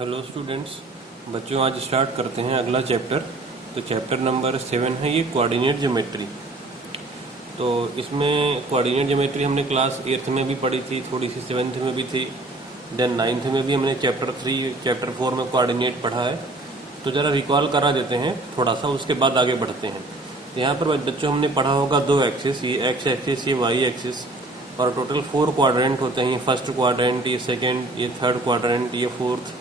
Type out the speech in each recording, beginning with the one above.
Hello students, बच्चों आज start करते हैं अगला चैप्टर। तो चैप्टर नंबर 7 है ये कोऑर्डिनेट ज्योमेट्री। तो इसमें कोऑर्डिनेट ज्योमेट्री हमने क्लास 8th में भी पढ़ी थी, थोड़ी सी 7th में भी थी, देन 9th में भी हमने चैप्टर 3 चैप्टर 4 में कोऑर्डिनेट पढ़ा है। तो ज़रा रिकॉल करा देते हैं थोड़ा सा, उसके बाद आगे बढ़ते हैं। तो यहाँ पर बच्चों हमने पढ़ा होगा दो एक्सिस, ये एक्स एक्सिस, ये वाई एक्सिस, और टोटल 4 क्वाड्रेंट होते हैं। ये फर्स्ट क्वाड्रेंट, ये सेकेंड, ये थर्ड क्वाड्रेंट, ये फोर्थ।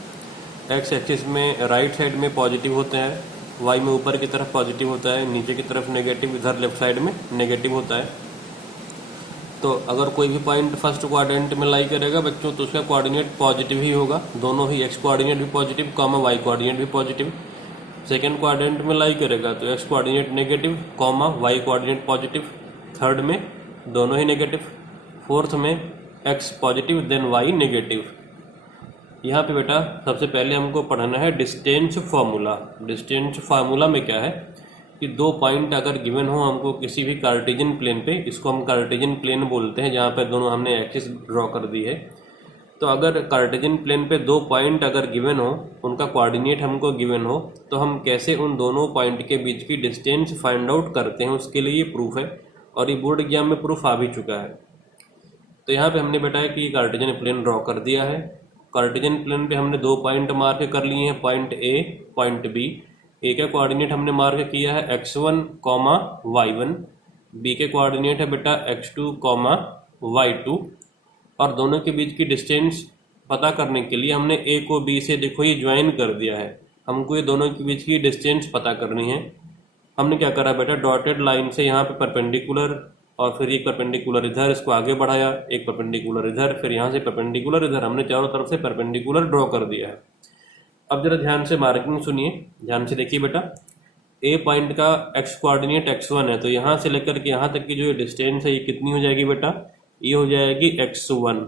एक्स एक्सिस में राइट साइड में पॉजिटिव होते हैं, वाई में ऊपर की तरफ पॉजिटिव होता है, नीचे की तरफ नेगेटिव, इधर लेफ्ट साइड में नेगेटिव होता है। तो अगर कोई भी पॉइंट फर्स्ट क्वाड्रेंट में लाई करेगा बच्चों तो उसका कोऑर्डिनेट पॉजिटिव ही होगा, दोनों ही, एक्स कोऑर्डिनेट भी पॉजिटिव कॉमा वाई कोऑर्डिनेट भी पॉजिटिव। सेकेंड क्वाड्रेंट में लाई करेगा तो x coordinate negative comma y coordinate positive, third में दोनों ही नेगेटिव, फोर्थ में x positive then y negative. यहाँ पे बेटा सबसे पहले हमको पढ़ना है डिस्टेंस फार्मूला। डिस्टेंस फार्मूला में क्या है कि दो पॉइंट अगर गिवन हो हमको किसी भी कार्टेशियन प्लेन पे, इसको हम कार्टेशियन प्लेन बोलते हैं जहाँ पे दोनों हमने एक्सिस ड्रॉ कर दी है। तो अगर कार्टेशियन प्लेन पे दो पॉइंट अगर गिवन हो, उनका कोऑर्डिनेट हमको गिवन हो, तो हम कैसे उन दोनों पॉइंट के बीच की डिस्टेंस फाइंड आउट करते हैं, उसके लिए ये प्रूफ है और ये बोर्ड एग्जाम में प्रूफ आ भी चुका है। तो यहाँ पे हमने बताया कि कार्टेशियन प्लेन ड्रॉ कर दिया है। कार्टेशियन प्लेन पे हमने दो पॉइंट मार्क कर लिए हैं, पॉइंट ए पॉइंट बी। ए का कोऑर्डिनेट हमने मार्क किया है x1 कॉमा y1, बी के कोऑर्डिनेट है बेटा x2 कॉमा y2, और दोनों के बीच की डिस्टेंस पता करने के लिए हमने ए को बी से देखो ये ज्वाइन कर दिया है। हमको ये दोनों के बीच की डिस्टेंस पता करनी है। हमने क्या करा बेटा, डॉटेड लाइन से यहाँ पे परपेंडिकुलर, और फिर एक परपेंडिकुलर इधर, इसको आगे बढ़ाया, एक परपेंडिकुलर इधर, फिर यहाँ से परपेंडिकुलर इधर, हमने चारों तरफ से परपेंडिकुलर ड्रॉ कर दिया है। अब जरा ध्यान से मार्किंग सुनिए, ध्यान से देखिए बेटा। ए पॉइंट का एक्स कोऑर्डिनेट x1 है, तो यहाँ से लेकर के यहाँ तक की जो डिस्टेंस है ये कितनी हो जाएगी बेटा, ये हो जाएगी x1।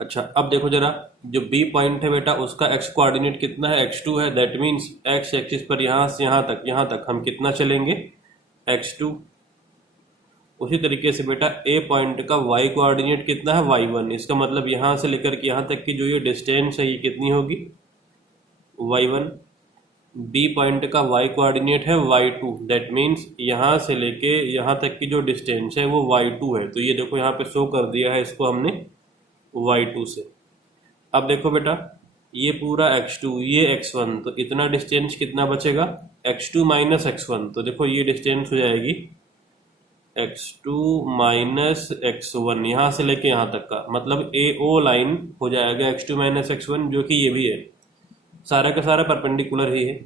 अच्छा, अब देखो जरा, जो बी पॉइंट है बेटा उसका एक्स कोऑर्डिनेट कितना है, x2 है। दैट मीन्स एक्स एक्सिस पर यहाँ से यहाँ तक हम कितना चलेंगे, x2। उसी तरीके से बेटा ए पॉइंट का y कोऑर्डिनेट कितना है, y1। इसका मतलब यहाँ से लेकर के यहाँ तक की जो ये डिस्टेंस है ये कितनी होगी, y1। बी पॉइंट का y कोऑर्डिनेट है y2। दैट मीन्स यहाँ से लेके यहाँ तक की जो डिस्टेंस है वो y2 है। तो ये देखो यहाँ पे शो कर दिया है इसको हमने y2 से। अब देखो बेटा, ये पूरा x2, ये x1, तो इतना डिस्टेंस कितना बचेगा, x2 माइनस x1। तो देखो ये डिस्टेंस हो जाएगी x2 माइनस x1, यहाँ से लेके यहाँ तक का, मतलब AO लाइन हो जाएगा x2 माइनस x1, जो कि ये भी है, सारा का सारा परपेंडिकुलर ही है।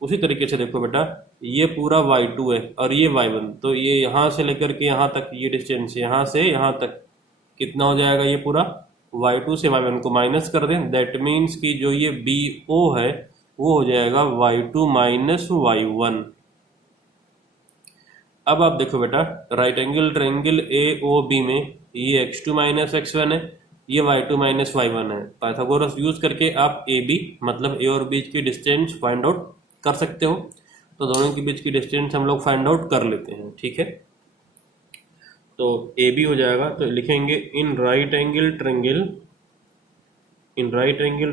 उसी तरीके से देखो बेटा, ये पूरा y2 है और ये y1, तो ये यहाँ से लेकर के यहाँ तक ये डिस्टेंस, यहाँ से यहाँ तक कितना हो जाएगा, ये पूरा y2 से y1 को माइनस कर दें। दैट मीन्स कि जो ये BO है वो हो जाएगा y2 माइनस y1। अब आप देखो बेटा, राइट एंगल ट्रायंगल AOB में ये x2 माइनस x1 है, ये y2 माइनस y1 है। पाइथागोरस यूज करके आप AB मतलब A और B की डिस्टेंस फाइंड आउट कर सकते हो। तो दोनों के बीच की डिस्टेंस हम लोग फाइंड आउट कर लेते हैं, ठीक है। तो AB हो जाएगा, तो लिखेंगे in right angle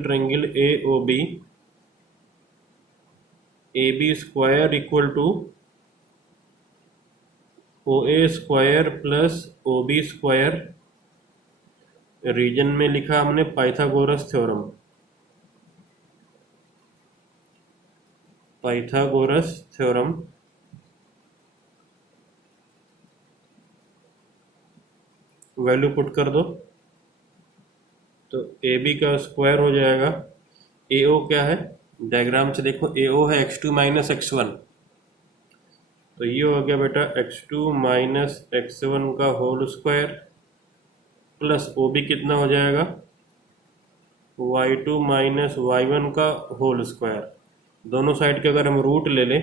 triangle AOB, AB square equal to OA square plus OB square. Reason में लिखा हमने पाइथागोरस थ्योरम। वैल्यू पुट कर दो, तो AB का स्क्वायर हो जाएगा, AO क्या है, डायग्राम से देखो, AO है x2 माइनस x1, तो ये हो गया बेटा x2 माइनस x1 का होल स्क्वायर, प्लस OB कितना हो जाएगा, y2 माइनस y1 का होल स्क्वायर। दोनों साइड के अगर हम रूट ले लें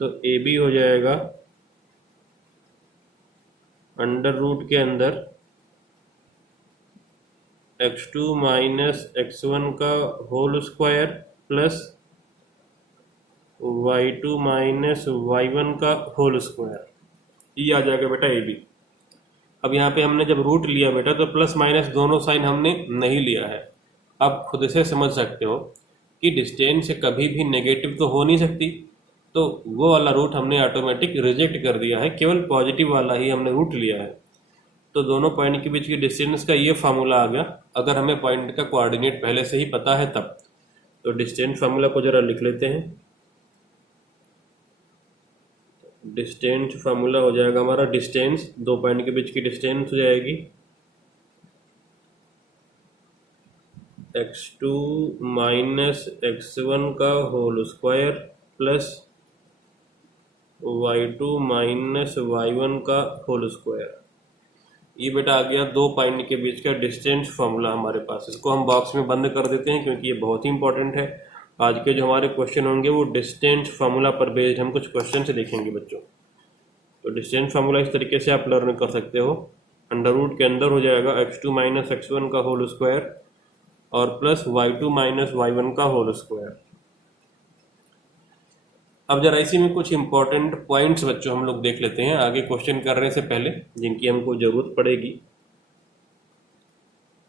तो AB हो जाएगा अंडर रूट के अंदर x2 माइनस x1 का whole square plus y2 minus y1 का होल स्क्वायर, ये आ जाएगा बेटा AB। अब यहाँ पे हमने जब रूट लिया बेटा तो प्लस माइनस दोनों साइन हमने नहीं लिया है, आप खुद से समझ सकते हो कि डिस्टेंस कभी भी नेगेटिव तो हो नहीं सकती, तो वो वाला रूट हमने ऑटोमेटिक रिजेक्ट कर दिया है, केवल पॉजिटिव वाला ही हमने रूट लिया है। तो दोनों पॉइंट के बीच की डिस्टेंस का ये फार्मूला आ गया, अगर हमें पॉइंट का कोऑर्डिनेट पहले से ही पता है तब। तो डिस्टेंस फार्मूला को जरा लिख लेते हैं। डिस्टेंस फार्मूला हो जाएगा हमारा, डिस्टेंस दो पॉइंट के बीच की डिस्टेंस हो जाएगी x2 माइनस x1 का whole square plus y2 minus y1 का होल स्क्वायर। ये बेटा आ गया दो पॉइंट के बीच का डिस्टेंस फार्मूला हमारे पास। इसको हम बॉक्स में बंद कर देते हैं क्योंकि ये बहुत ही इंपॉर्टेंट है। आज के जो हमारे क्वेश्चन होंगे वो डिस्टेंस फार्मूला पर बेस्ड हम कुछ क्वेश्चन से देखेंगे बच्चों। तो डिस्टेंस फार्मूला इस तरीके से आप लर्न कर सकते हो। अंडर रूट के अंदर हो जाएगा x2 माइनस x1 का होल स्क्वायर और प्लस y2 माइनस y1 का होल स्क्वायर। अब जरा इसी में कुछ इंपॉर्टेंट पॉइंट्स बच्चों हम लोग देख लेते हैं आगे क्वेश्चन करने से पहले, जिनकी हमको जरूरत पड़ेगी।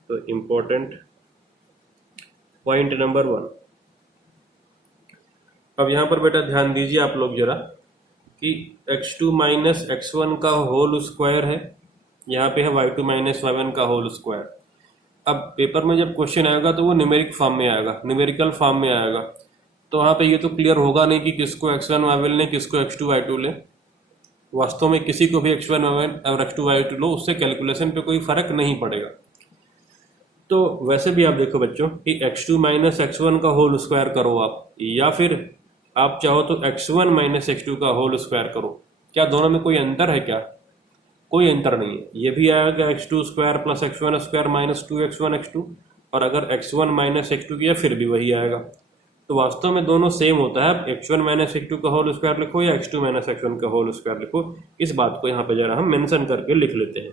तो इंपॉर्टेंट पॉइंट नंबर 1। अब यहाँ पर बेटा ध्यान दीजिए आप लोग जरा कि x2 माइनस x1 का होल स्क्वायर है, यहाँ पे है y2 माइनस y1 का होल स्क्वायर। अब पेपर में जब क्वेश्चन आएगा तो वो न्यूमेरिक फॉर्म में आएगा, न्यूमेरिकल फॉर्म में आएगा, तो वहाँ पे ये तो क्लियर होगा नहीं कि किसको x1 y1 लें, किसको x2 y2 लें। वास्तव में किसी को भी x1 y1 और x2 y2 लो, उससे कैलकुलेशन पे कोई फर्क नहीं पड़ेगा। तो वैसे भी आप देखो बच्चों कि x2 माइनस x1 का होल स्क्वायर करो आप, या फिर आप चाहो तो x1 माइनस x2 का होल स्क्वायर करो। क्या दोनों में कोई अंतर है? क्या कोई अंतर नहीं है। ये भी आएगा x2 square plus x1 square minus 2x1 x2, और अगर x1 माइनस x2 किया फिर भी वही आएगा। तो वास्तव में दोनों सेम होता है। x1 माइनस x2 का होल स्क्वायर लिखो या x2 माइनस x1 का होल स्क्वायर लिखो, इस बात को यहाँ पे जरा हम मेंशन करके लिख लेते हैं।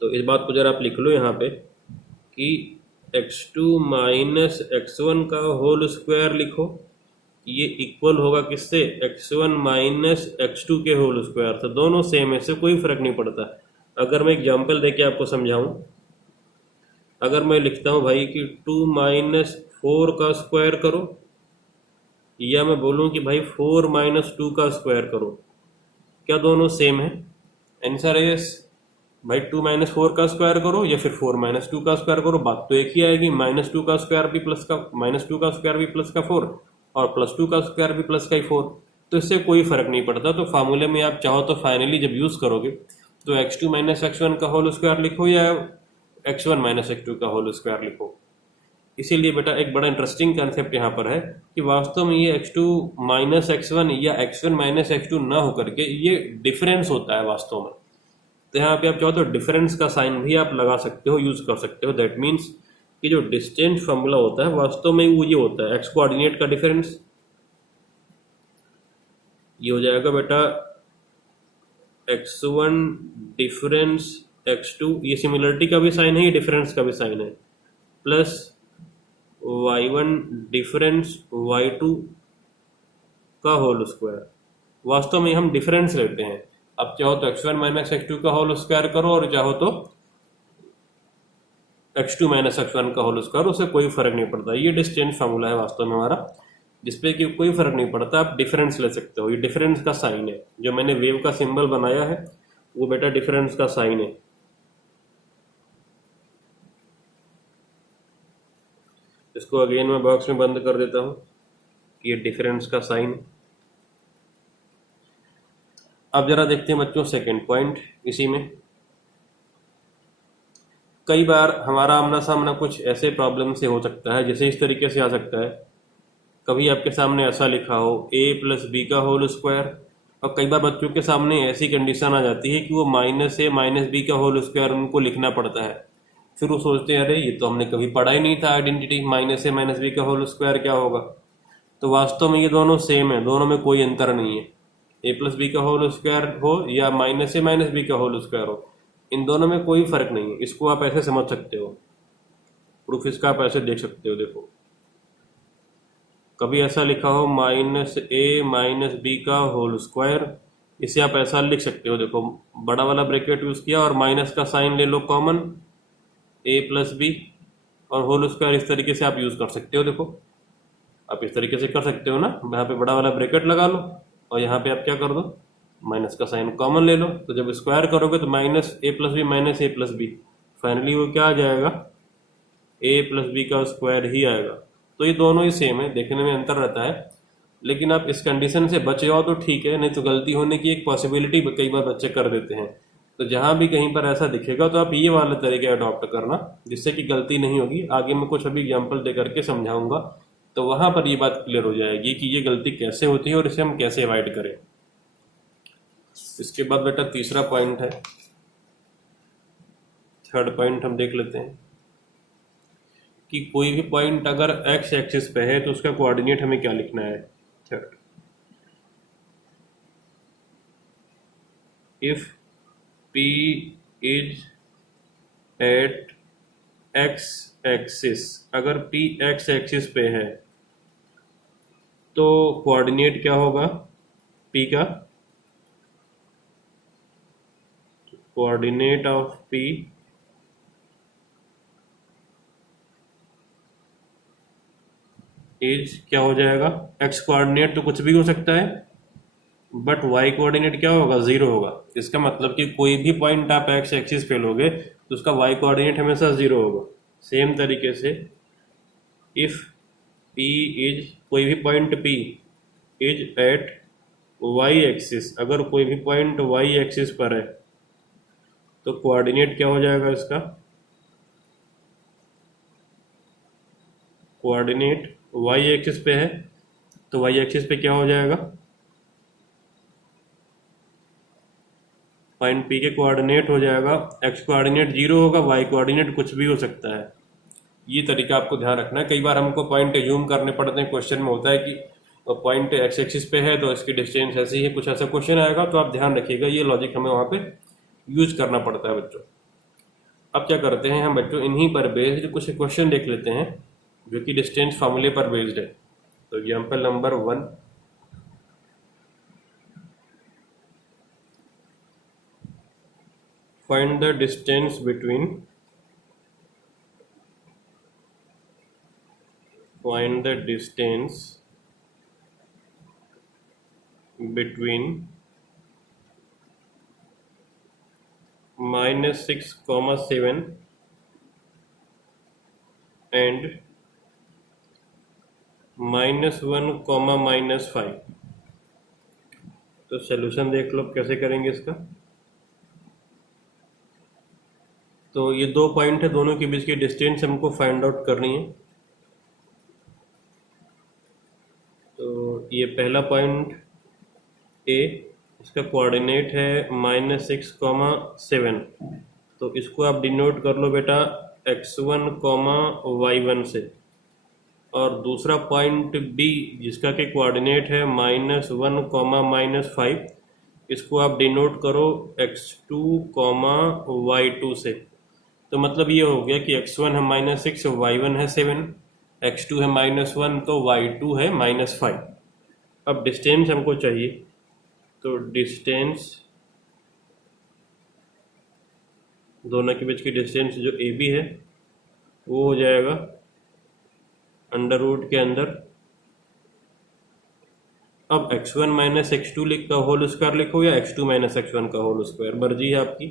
तो इस बात को जरा आप लिख लो यहाँ पे कि x2 माइनस x1 का होल स्क्वायर लिखो, ये इक्वल होगा किससे? x1 माइनस x2 के होल स्क्वायर। तो दोनों सेम है, इससे कोई फर्क नहीं पड़ता। अगर मैं एग्जाम्पल देके आपको समझाऊं, अगर मैं लिखता हूं भाई कि 2 माइनस 4 का स्क्वायर करो, या मैं बोलूं कि भाई 4 माइनस 2 का स्क्वायर करो, क्या दोनों सेम है? आंसर है यस। भाई 2 माइनस 4 का स्क्वायर करो या फिर 4 माइनस 2 का स्क्वायर करो, बात तो एक ही आएगी। माइनस 2 का स्क्वायर भी प्लस का, माइनस 2 का स्क्वायर भी प्लस का 4, और प्लस 2 का स्क्वायर भी प्लस का ही 4, तो इससे कोई फर्क नहीं पड़ता। तो फार्मूले में आप चाहो तो फाइनली जब यूज करोगे तो x2 माइनस x1 का होल स्क्वायर लिखो या x1 माइनस x2 का होल स्क्वायर लिखो। इसीलिए बेटा एक बड़ा इंटरेस्टिंग कंसेप्ट यहाँ पर है कि वास्तव में ये x2 माइनस x1 या x1 माइनस x2 ना होकर के ये डिफरेंस होता है वास्तव में। तो यहाँ पे आप चाहो तो डिफरेंस का साइन भी आप लगा सकते हो, यूज कर सकते हो। दैट मीन्स कि जो डिस्टेंस फॉर्मूला होता है वास्तव में वो ये होता है x कोऑर्डिनेट का डिफरेंस। ये हो जाएगा बेटा x1 डिफरेंस x2, ये सिमिलरिटी का भी साइन है, ये डिफरेंस का भी साइन है, प्लस y1 डिफरेंस y2 का होल स्क्वायर। वास्तव में हम डिफरेंस लेते हैं। अब चाहो तो x1 माइनस x2 का होल स्क्वायर करो, और चाहो तो x2 माइनस x1 का होल स्क्वायर, उससे कोई फर्क नहीं पड़ता। ये डिस्टेंस फार्मूला है वास्तव में हमारा, जिसपे कि कोई फर्क नहीं पड़ता, आप डिफरेंस ले सकते हो। ये डिफरेंस का साइन है, जो मैंने वेव का सिंबल बनाया है वो बेटा डिफरेंस का साइन है। इसको अगेन मैं बॉक्स में बंद कर देता हूं कि ये डिफरेंस का साइन। अब जरा देखते हैं बच्चों सेकंड पॉइंट इसी में। कई बार हमारा आमना सामना कुछ ऐसे प्रॉब्लम से हो सकता है, जैसे इस तरीके से आ सकता है। कभी आपके सामने ऐसा लिखा हो a प्लस बी का होल स्क्वायर, और कई बार बच्चों के सामने ऐसी कंडीशन आ जाती है कि वो माइनस a माइनस बी का होल स्क्वायर उनको लिखना पड़ता है। फिर वो सोचते हैं अरे ये तो हमने कभी पढ़ा ही नहीं था identity, minus a minus b का होल स्क्वायर क्या होगा। तो वास्तव में ये दोनों सेम है, दोनों में कोई अंतर नहीं है। a प्लस बी का होल स्क्वायर हो या माइनस a माइनस बी का होल स्क्वायर हो, इन दोनों में कोई फर्क नहीं है। इसको आप ऐसे समझ सकते हो, प्रूफ इसका आप ऐसे देख सकते हो। देखो कभी ऐसा लिखा हो माइनस a माइनस बी का होल स्क्वायर, इसे आप ऐसा लिख सकते हो। देखो बड़ा वाला ब्रैकेट यूज किया और माइनस का साइन ले लो कॉमन, a प्लस बी, और होल स्क्वायर इस तरीके से आप यूज़ कर सकते हो। देखो आप इस तरीके से कर सकते हो ना, यहाँ पे बड़ा वाला ब्रैकेट लगा लो और यहाँ पे आप क्या कर दो, माइनस का साइन कॉमन ले लो। तो जब स्क्वायर करोगे तो माइनस ए प्लस बी माइनस ए प्लस बी, फाइनली वो क्या आ जाएगा, ए प्लस बी का स्क्वायर ही आएगा। तो ये दोनों ही सेम है, देखने में अंतर रहता है, लेकिन आप इस कंडीशन से बच जाओ तो ठीक है, नहीं तो गलती होने की एक पॉसिबिलिटी कई बार बच्चे कर देते हैं। तो जहाँ भी कहीं पर ऐसा दिखेगा तो आप ये वाला तरीके अडॉप्ट करना, जिससे कि गलती नहीं होगी। आगे मैं कुछ अभी एग्जाम्पल दे करके समझाऊंगा, तो वहां पर ये बात क्लियर हो जाएगी कि ये गलती कैसे होती है और इसे हम कैसे अवॉइड करें। इसके बाद बेटा तीसरा पॉइंट है, थर्ड पॉइंट हम देख लेते हैं कि कोई भी पॉइंट अगर एक्स एक्सिस पे है तो उसका कोऑर्डिनेट हमें क्या लिखना है। Third, if P is at x axis, अगर पी एक्स एक्सिस पे है तो कोऑर्डिनेट क्या होगा पी का, कोऑर्डिनेट ऑफ पी इज क्या हो जाएगा, एक्स कोऑर्डिनेट तो कुछ भी हो सकता है, बट वाई कोऑर्डिनेट क्या होगा, जीरो होगा। इसका मतलब कि कोई भी पॉइंट आप एक्स एक्सिस पे लोगे तो उसका वाई कोऑर्डिनेट हमेशा जीरो होगा। सेम तरीके से इफ पी इज, कोई भी point P is at y axis, अगर कोई भी पॉइंट वाई एक्सिस पर है तो कोऑर्डिनेट क्या हो जाएगा इसका, कोऑर्डिनेट वाई एक्सिस पे है तो वाई एक्सिस पे क्या हो जाएगा, पॉइंट पी के कोऑर्डिनेट हो जाएगा, एक्स कोऑर्डिनेट जीरो होगा, वाई कोऑर्डिनेट कुछ भी हो सकता है। ये तरीका आपको ध्यान रखना है। कई बार हमको पॉइंट जूम करने पड़ते हैं, क्वेश्चन में होता है कि पॉइंट एक्स एक्सिस पे है तो इसकी डिस्टेंस ऐसी है, कुछ ऐसा क्वेश्चन आएगा, तो आप ध्यान रखिएगा, ये लॉजिक हमें वहाँ पे यूज करना पड़ता है बच्चों। अब क्या करते हैं हम बच्चों, इन्हीं पर बेस्ड कुछ क्वेश्चन देख लेते हैं जो कि डिस्टेंस फार्मूले पर बेस्ड है। तो example number 1, find the distance between, find the distance between -6,7 and -1, -5। तो सॉल्यूशन देख लो कैसे करेंगे इसका। तो ये दो पॉइंट है, दोनों के बीच की डिस्टेंस हमको फाइंड आउट करनी है। तो ये पहला पॉइंट ए, इसका कोऑर्डिनेट है -6,7, तो इसको आप डिनोट कर लो बेटा x1, y1 से। और दूसरा पॉइंट बी जिसका के कोऑर्डिनेट है -1, -5, इसको आप डिनोट करो x2, y2 से। तो मतलब ये हो गया कि x1 है -6, y1 है 7, x2 है -1 तो y2 है -5। अब डिस्टेंस हमको चाहिए, तो डिस्टेंस, दोनों के बीच की डिस्टेंस जो ए बी है वो हो जाएगा अंडर रूट के अंदर, अब x1 -x2 लिख का होल स्क्वायर लिखो या x2 -x1 का होल स्क्वायर, मर्जी है आपकी।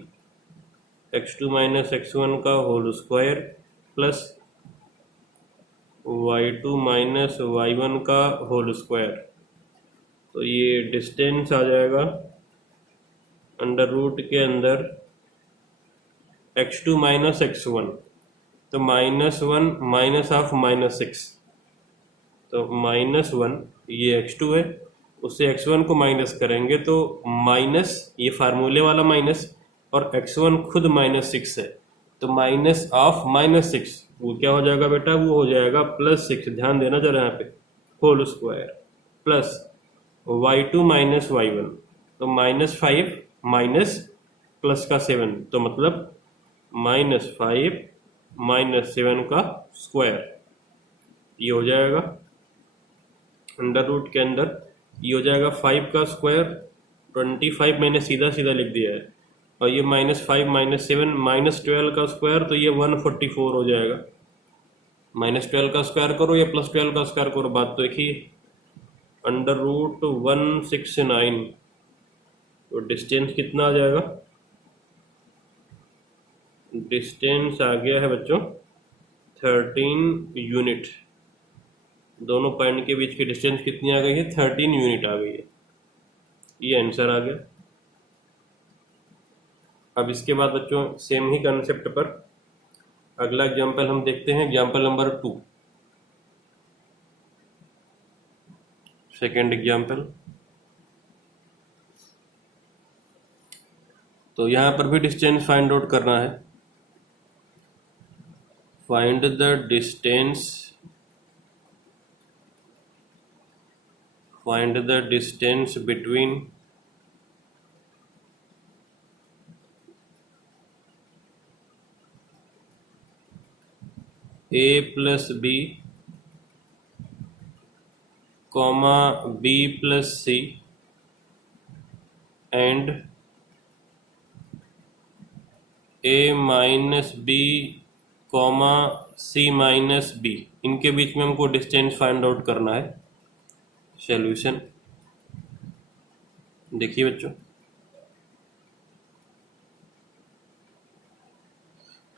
x2 -x1 का whole square plus y2 -y1 का होल स्क्वायर, तो ये डिस्टेंस आ जाएगा अंडर रूट के अंदर x2 -x1, तो -1 माइनस ऑफ -6, तो -1 ये x2 है, उससे x1 को माइनस करेंगे तो माइनस, ये फार्मूले वाला माइनस, और x1 खुद -6 है, तो माइनस ऑफ -6 वो क्या हो जाएगा बेटा, वो हो जाएगा +6, ध्यान देना जरा यहाँ पे, whole square plus y2 -y1, तो -5 माइनस प्लस का 7, तो मतलब -5 -7 का स्क्वायर, ये हो जाएगा अंडर रूट के अंदर, ये हो जाएगा 5 का स्क्वायर, 25 मैंने सीधा सीधा लिख दिया है, और ये -5 -7 -12 का स्क्वायर, तो ये 144 हो जाएगा। -12 का स्क्वायर करो या +12 का स्क्वायर करो, बात तो एक ही है। √169, तो डिस्टेंस कितना आ जाएगा? डिस्टेंस आ गया है बच्चों 13 यूनिट। दोनों पॉइंट के बीच की डिस्टेंस कितनी आ गई है? 13 यूनिट आ गई है। ये आंसर आ गया। अब इसके बाद बच्चों सेम ही कंसेप्ट पर अगला एग्जाम्पल हम देखते हैं, एग्जाम्पल नंबर 2, सेकेंड एग्जाम्पल। तो यहाँ पर भी डिस्टेंस फाइंड आउट करना है। Find the distance between a plus b, b plus c and a minus b, c minus b, इनके बीच में हमको डिस्टेंस फाइंड आउट करना है। सॉल्यूशन देखिए बच्चों,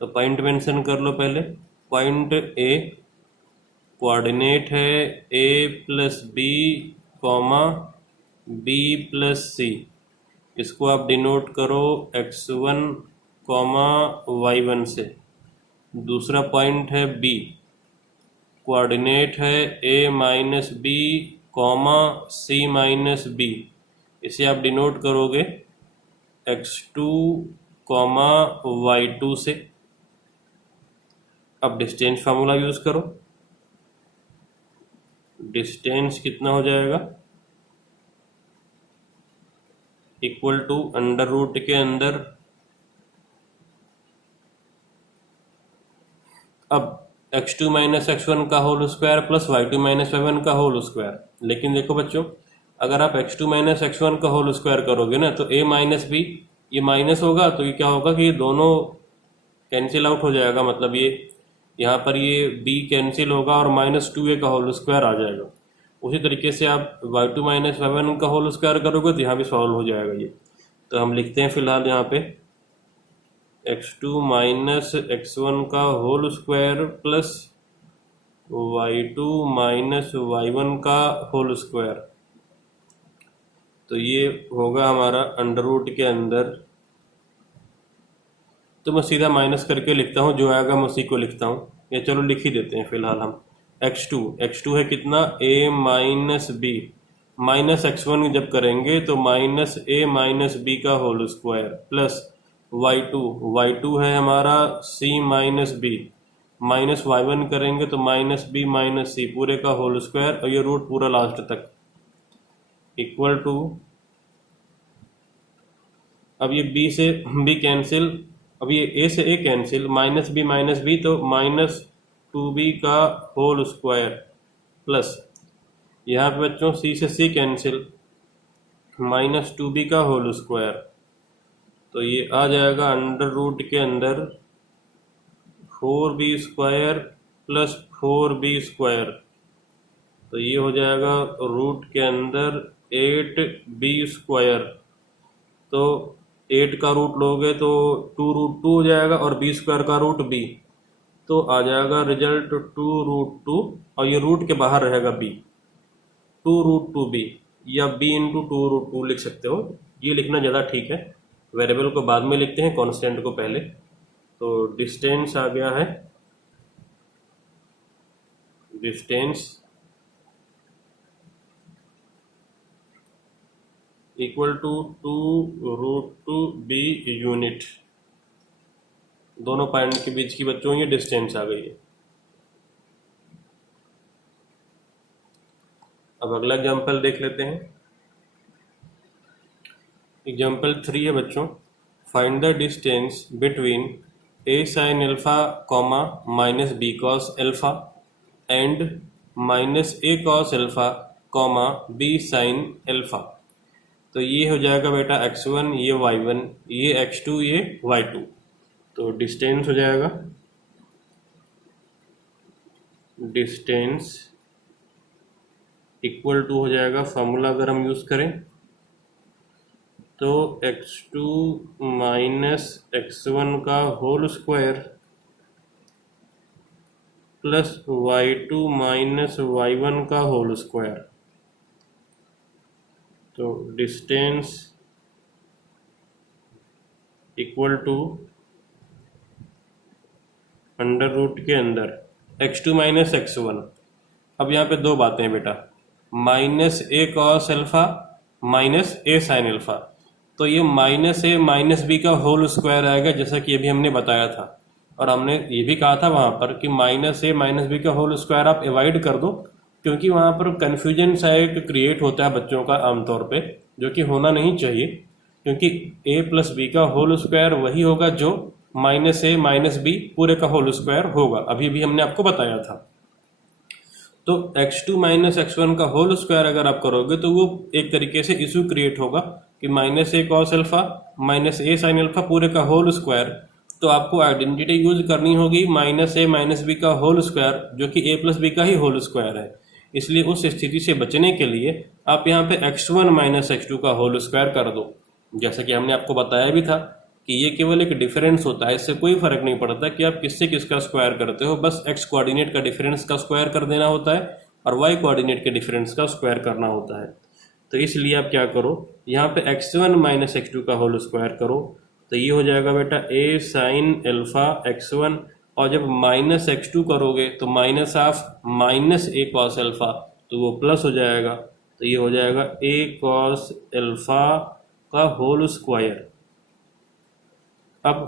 तो पॉइंट मेंशन कर लो पहले। पॉइंट ए, कोऑर्डिनेट है a plus B, b plus C, इसको आप डिनोट करो x1, y1 से। दूसरा पॉइंट है b, कोऑर्डिनेट है a minus b, c minus b, इसे आप डिनोट करोगे x2, y2 से। अब डिस्टेंस फार्मूला यूज करो। डिस्टेंस कितना हो जाएगा? इक्वल टू अंडर रूट के अंदर, अब x2 माइनस x1 का whole square plus y2 minus y1 का होल स्क्वायर। लेकिन देखो बच्चों, अगर आप x2 माइनस x1 का होल स्क्वायर करोगे ना, तो a माइनस बी, ये माइनस होगा, तो ये क्या होगा कि ये दोनों कैंसिल आउट हो जाएगा। मतलब ये यहाँ पर ये b कैंसिल होगा और -2a का होल स्क्वायर आ जाएगा। उसी तरीके से आप y2 माइनस y1 का होल स्क्वायर करोगे तो यहाँ भी सॉल्व हो जाएगा ये। तो हम लिखते हैं फिलहाल यहाँ पे x2 माइनस x1 का whole square plus y2 minus y1 का होल स्क्वायर। तो ये होगा हमारा अंडर रूट के अंदर, तो मैं सीधा माइनस करके लिखता हूँ, जो आएगा मैं उसी को लिखता हूँ। या चलो लिख ही देते हैं फिलहाल हम। x2 है कितना? a minus B, minus x1 जब करेंगे तो माइनस a माइनस बी का होल स्क्वायर प्लस y2 है हमारा c minus B, minus y1 करेंगे तो माइनस बी माइनस सी पूरे का होल स्क्वायर, और ये रूट पूरा लास्ट तक इक्वल टू, अब ये b से b कैंसिल, अब ये a से a कैंसिल, माइनस बी तो -2b का होल स्क्वायर प्लस यहाँ पे बच्चों c से c कैंसिल, -2b का होल स्क्वायर। तो ये आ जाएगा अंडर रूट के अंदर 4b square plus 4b square. तो ये हो जाएगा रूट के अंदर 8b स्क्वायर। तो 8 का रूट लोगे तो 2√2 हो जाएगा, और b स्क्वायर का रूट b, तो आ जाएगा रिजल्ट 2√2, और ये रूट के बाहर रहेगा b, 2√2b, या b इंटू 2√2 लिख सकते हो। ये लिखना ज़्यादा ठीक है, वेरिएबल को बाद में लिखते हैं, कांस्टेंट को पहले। तो डिस्टेंस आ गया है, distance equal to 2√2b unit. दोनों पॉइंट के बीच की बच्चों ये डिस्टेंस आ गई है। अब अगला एग्जाम्पल देख लेते हैं। एग्जाम्पल 3 है बच्चों, find the distance between a sin alpha minus b cos alpha and -a cos alpha b sin alpha. तो ये हो जाएगा बेटा x1, ये y1, ये x2, ये y2। तो डिस्टेंस हो जाएगा डिस्टेंस इक्वल टू हो जाएगा, फॉर्मूला अगर हम यूज़ करें तो x2 माइनस x1 का whole square plus y2 minus y1 का होल स्क्वायर। तो distance equal to under root के अंदर x2 माइनस x1। अब यहाँ पे दो बातें हैं बेटा, माइनस ए कॉस एल्फा माइनस ए साइन एल्फा। तो ये माइनस ए माइनस बी का होल स्क्वायर आएगा, जैसा कि अभी हमने बताया था। और हमने ये भी कहा था वहाँ पर कि माइनस ए माइनस बी का होल स्क्वायर आप अवॉइड कर दो, क्योंकि वहाँ पर कन्फ्यूजन सा एक क्रिएट होता है बच्चों का आमतौर पे, जो कि होना नहीं चाहिए। क्योंकि ए प्लस बी का होल स्क्वायर वही होगा जो माइनस ए माइनस बी पूरे का होल स्क्वायर होगा, अभी भी हमने आपको बताया था। तो x2 माइनस x1 का होल स्क्वायर अगर आप करोगे तो वो एक तरीके से इशू क्रिएट होगा कि माइनस ए कॉस एल्फा माइनस ए साइन एल्फा पूरे का होल स्क्वायर। तो आपको आइडेंटिटी यूज करनी होगी माइनस ए माइनस बी का होल स्क्वायर, जो कि ए प्लस बी का ही होल स्क्वायर है। इसलिए उस स्थिति से बचने के लिए आप यहाँ पे x1 माइनस x2 का होल स्क्वायर कर दो। जैसा कि हमने आपको बताया भी था कि ये केवल एक डिफरेंस होता है, इससे कोई फर्क नहीं पड़ता कि आप किससे किसका स्क्वायर करते हो, बस x कोऑर्डिनेट का डिफरेंस का स्क्वायर कर देना होता है और y कोऑर्डिनेट के डिफरेंस का स्क्वायर करना होता है। तो इसलिए आप क्या करो, यहाँ पे x1 माइनस x2 का होल स्क्वायर करो। तो ये हो जाएगा बेटा a साइन एल्फा x1, और जब माइनस x2 करोगे तो minus of minus a cos alpha, तो वो प्लस हो जाएगा। तो ये हो जाएगा a कॉस एल्फा का होल स्क्वायर। अब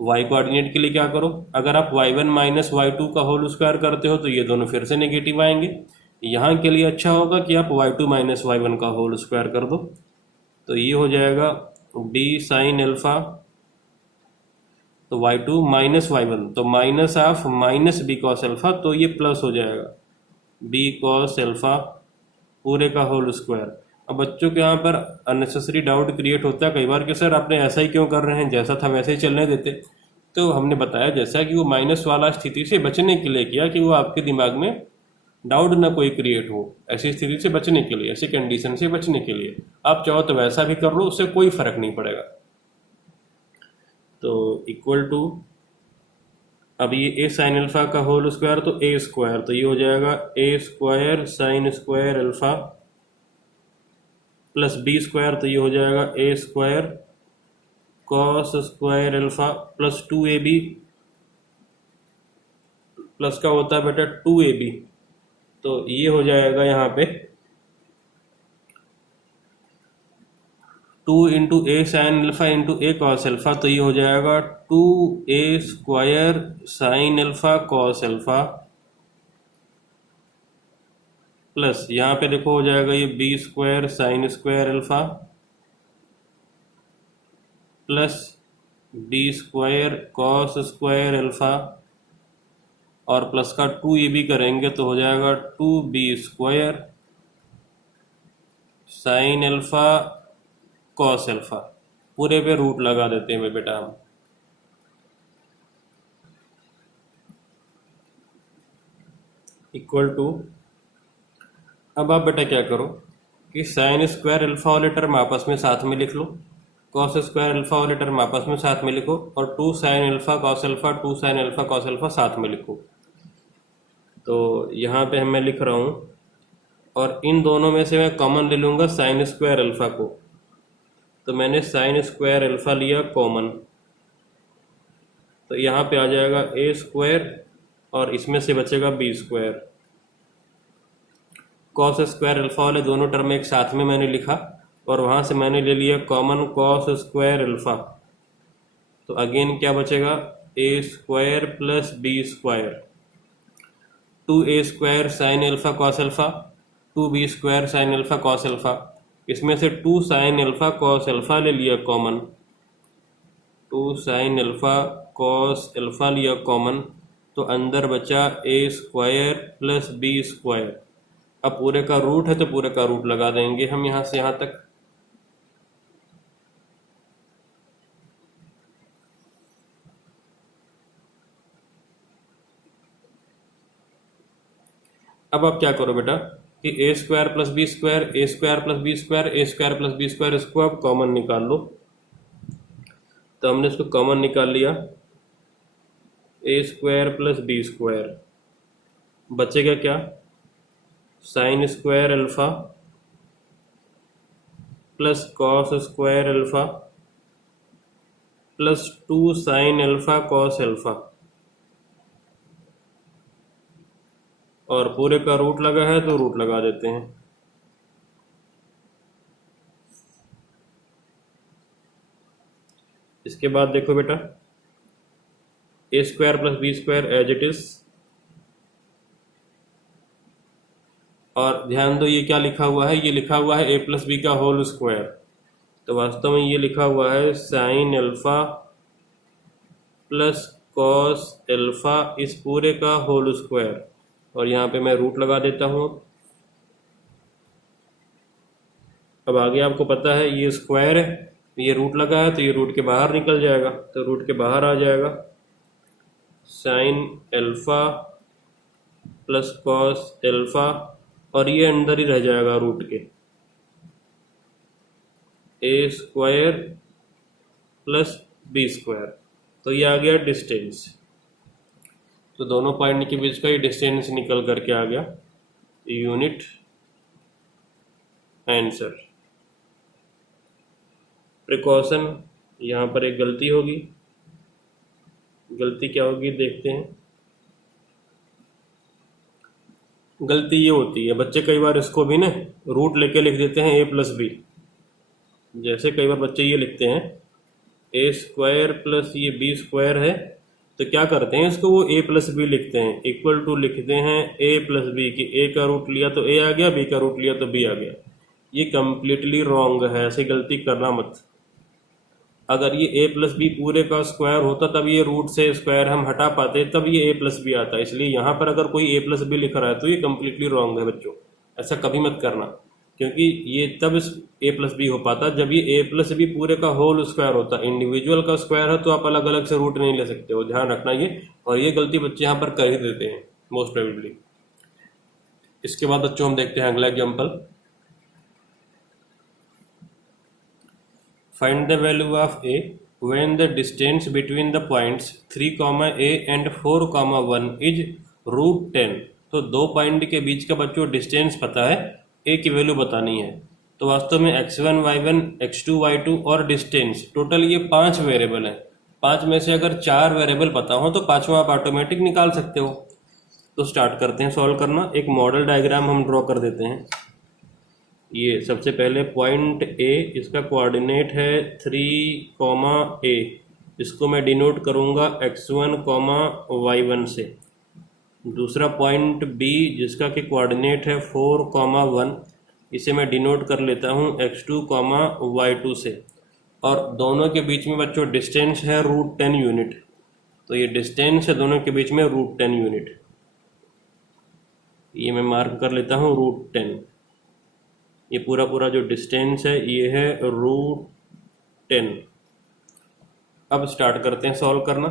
y कोऑर्डिनेट के लिए क्या करो, अगर आप y1 माइनस y2 का होल स्क्वायर करते हो तो ये दोनों फिर से नेगेटिव आएंगे। यहाँ के लिए अच्छा होगा कि आप y2 माइनस y1 का होल स्क्वायर कर दो। तो ये हो जाएगा b साइन एल्फा, तो y2 माइनस y1, तो minus of minus b cos alpha, तो ये प्लस हो जाएगा b कॉस एल्फा पूरे का होल स्क्वायर। अब बच्चों के यहाँ पर अननेसेसरी डाउट क्रिएट होता है कई बार कि सर आपने ऐसा ही क्यों कर रहे हैं, जैसा था वैसे ही चलने देते। तो हमने बताया जैसा कि वो माइनस वाला स्थिति से बचने के लिए किया, कि वो आपके दिमाग में डाउट ना कोई क्रिएट हो, ऐसी स्थिति से बचने के लिए, ऐसी कंडीशन से बचने के लिए। आप चाहो तो वैसा भी कर लो, उससे कोई फर्क नहीं पड़ेगा। तो इक्वल टू, अब ये ए साइन एल्फा का होल स्क्वायर तो ए स्क्वायर, तो ये हो जाएगा A square sine square alpha plus B square, तो ये हो जाएगा A square cos square alpha plus 2ab, plus का होता है बेटा 2ab। तो ये हो जाएगा यहाँ पे 2 into a sine alpha into a cos alpha, तो ये हो जाएगा 2a square sine alpha cos alpha plus यहाँ पे देखो हो जाएगा ये b square sine square alpha plus B square cos square alpha, और प्लस का 2ab करेंगे तो हो जाएगा 2b square sine alpha cos alpha. पूरे पे रूट लगा देते हैं बेटा हम। इक्वल टू, अब आप बेटा क्या करो कि साइन स्क्वायर एल्फा वाले टर्म आपस में साथ में लिख लो, कॉस स्क्वायर एल्फा वाले टर्म आपस में साथ में लिखो, और 2 sine alpha cos alpha 2 sine alpha cos alpha साथ में लिखो। तो यहाँ पे मैं लिख रहा हूँ, और इन दोनों में से मैं कॉमन ले लूँगा साइन स्क्वायर एल्फा को। तो मैंने साइन स्क्वायर एल्फा लिया कॉमन, तो यहाँ पे आ जाएगा ए स्क्वायर और इसमें से बचेगा b square. Cos square alpha वाले दोनों टर्म एक साथ में मैंने लिखा, और वहाँ से मैंने ले लिया कॉमन कॉस स्क्वायर अल्फा। तो अगेन क्या बचेगा, A square plus B square, 2a square sine alpha cos alpha 2b square sine alpha cos alpha. इसमें से 2 साइन एल्फा कॉस एल्फा ले लिया common, 2 sine alpha cos alpha लिया common, तो अंदर बचा A square plus B square. अब पूरे का रूट है तो पूरे का रूट लगा देंगे हम यहाँ से यहाँ तक। अब आप क्या करो बेटा कि ए स्क्वायर प्लस बी स्क्वायर, ए स्क्वायर प्लस बी स्क्वायर, ए स्क्वायर प्लस बी स्क्वायर, इसको आप कॉमन निकाल लो। तो हमने इसको कॉमन निकाल लिया, ए स्क्वायर प्लस बी स्क्वायर, बचेगा क्या, sine square alpha plus cos square alpha plus 2 sine alpha cos alpha, और पूरे का रूट लगा है तो रूट लगा देते हैं। इसके बाद देखो बेटा, A square plus B square as it is, और ध्यान दो ये क्या लिखा हुआ है, ये लिखा हुआ है ए प्लस बी का होल स्क्वायर, तो वास्तव में ये लिखा हुआ है sine alpha plus cos alpha इस पूरे का होल स्क्वायर, और यहाँ पे मैं रूट लगा देता हूँ। अब आगे आपको पता है ये स्क्वायर है, ये रूट लगा है तो ये रूट के बाहर निकल जाएगा, तो रूट के बाहर आ जाएगा sine alpha plus cos alpha, और ये अंदर ही रह जाएगा रूट के, ए स्क्वायर प्लस बी स्क्वायर, तो ये आ गया डिस्टेंस। तो दोनों पॉइंट के बीच का ये डिस्टेंस निकल करके आ गया यूनिट आंसर। प्रिकॉशन, यहाँ पर एक गलती होगी, गलती क्या होगी देखते हैं। गलती ये होती है बच्चे कई बार इसको भी ना रूट लेके लिख देते हैं ए प्लस बी, जैसे कई बार बच्चे ये लिखते हैं ए स्क्वायर प्लस ये बी स्क्वायर है, तो क्या करते हैं इसको वो ए प्लस बी लिखते हैं, इक्वल टू लिखते हैं ए प्लस बी, की ए का रूट लिया तो ए आ गया, बी का रूट लिया तो बी आ गया। ये कंप्लीटली रॉन्ग है, ऐसी गलती करना मत। अगर ये ए प्लस बी पूरे का स्क्वायर होता तब ये रूट से स्क्वायर हम हटा पाते, तब ये ए प्लस बी आता, इसलिए यहाँ पर अगर कोई ए प्लस बी लिख रहा है तो ये कंप्लीटली रॉन्ग है बच्चों, ऐसा कभी मत करना, क्योंकि ये तब ए प्लस बी हो पाता जब ये ए प्लस बी पूरे का होल स्क्वायर होता। इंडिविजुअल का स्क्वायर है तो आप अलग अलग से रूट नहीं ले सकते हो, ध्यान रखना ये, और ये गलती बच्चे यहाँ पर कर ही देते हैं मोस्ट प्रोबेबली। इसके बाद बच्चों हम देखते हैं अगला example. Find the value of a when the distance between the points 3, a and 4, 1 is √10। तो दो पॉइंट के बीच का बच्चों डिस्टेंस पता है, a की वैल्यू बतानी है। तो वास्तव में x1 y1 x2 y2 और डिस्टेंस, टोटल ये 5 वेरिएबल है। 5 में से अगर 4 वेरिएबल पता हो तो पांचवा आप ऑटोमेटिक निकाल सकते हो। तो स्टार्ट करते हैं सॉल्व करना। एक मॉडल डायग्राम हम ड्रॉ कर देते हैं। ये सबसे पहले पॉइंट ए, इसका कोऑर्डिनेट है 3, a, इसको मैं डिनोट करूँगा x1, y1 से। दूसरा पॉइंट बी जिसका कि कोऑर्डिनेट है 4, 1, इसे मैं डिनोट कर लेता हूँ x2, y2 से। और दोनों के बीच में बच्चों डिस्टेंस है √10 यूनिट, तो ये डिस्टेंस है दोनों के बीच में √10 यूनिट, ये मैं मार्क कर लेता हूँ √10। ये पूरा पूरा जो डिस्टेंस है ये है √10। अब स्टार्ट करते हैं सॉल्व करना।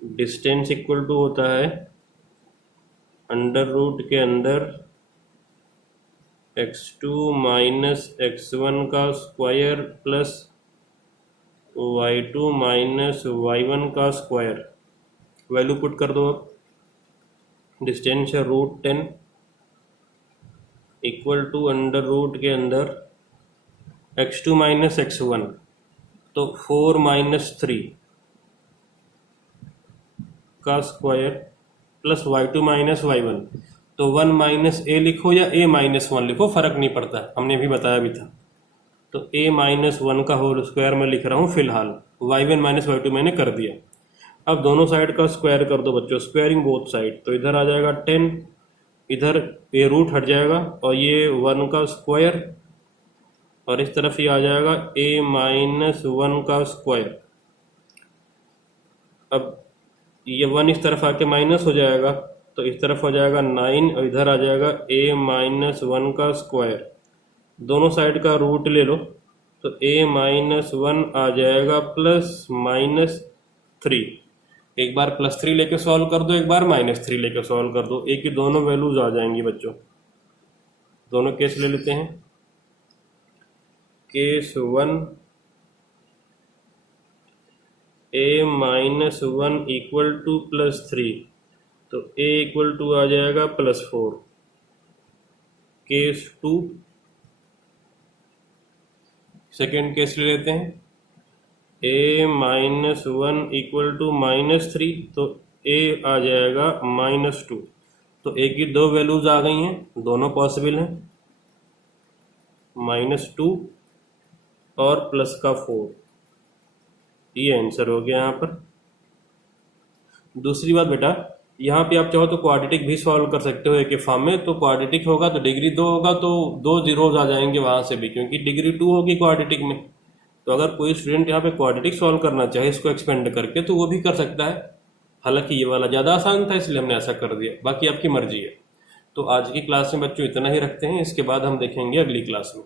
डिस्टेंस इक्वल टू होता है अंडर रूट के अंदर x2 माइनस x1 का square plus y2 minus y1 का स्क्वायर। वैल्यू पुट कर दो। डिस्टेंस है √10 इक्वल टू अंडर रूट के अंदर x2 माइनस x1, तो 4 माइनस 3 का square plus y2 minus y1, तो 1 माइनस a लिखो या a माइनस 1 लिखो, फर्क नहीं पड़ता, हमने भी बताया भी था। तो a माइनस 1 का होल स्क्वायर मैं लिख रहा हूँ फिलहाल, y1 माइनस y2 मैंने कर दिया। अब दोनों साइड का स्क्वायर कर दो बच्चों, स्क्वायरिंग बोथ साइड, तो इधर आ जाएगा 10, इधर ये रूट हट जाएगा और ये 1 का स्क्वायर, और इस तरफ ये आ जाएगा a माइनस 1 का स्क्वायर। अब ये 1 इस तरफ आके माइनस हो जाएगा, तो इस तरफ हो जाएगा 9 और इधर आ जाएगा a माइनस 1 का स्क्वायर। दोनों साइड का रूट ले लो, तो a माइनस 1 आ जाएगा प्लस माइनस 3, एक बार +3 लेके सॉल्व कर दो, एक बार -3 लेके सॉल्व कर दो, एक ही दोनों वैल्यूज आ जाएंगी बच्चों। दोनों केस ले लेते हैं। केस 1 a-1 इक्वल टू +3, तो a इक्वल टू आ जाएगा +4। केस 2 सेकेंड केस ले लेते हैं। a-1 इक्वल टू -3, तो a आ जाएगा -2। तो a की दो वैल्यूज आ गई हैं, दोनों पॉसिबल हैं, -2 और +4। ये आंसर हो गया यहाँ पर। दूसरी बात बेटा, यहाँ पे आप चाहो तो क्वाड्रेटिक भी सॉल्व कर सकते हो एक ही फॉर्म में। तो क्वाड्रेटिक होगा तो डिग्री 2 होगा, तो 2 जीरोज आ जाएंगे वहां से भी, क्योंकि डिग्री 2 होगी क्वाड्रेटिक में। तो अगर कोई स्टूडेंट यहाँ पे क्वाड्रेटिक सॉल्व करना चाहे इसको एक्सपेंड करके, तो वो भी कर सकता है। हालांकि ये वाला ज़्यादा आसान था इसलिए हमने ऐसा कर दिया, बाकी आपकी मर्जी है। तो आज की क्लास में बच्चों इतना ही रखते हैं, इसके बाद हम देखेंगे अगली क्लास में।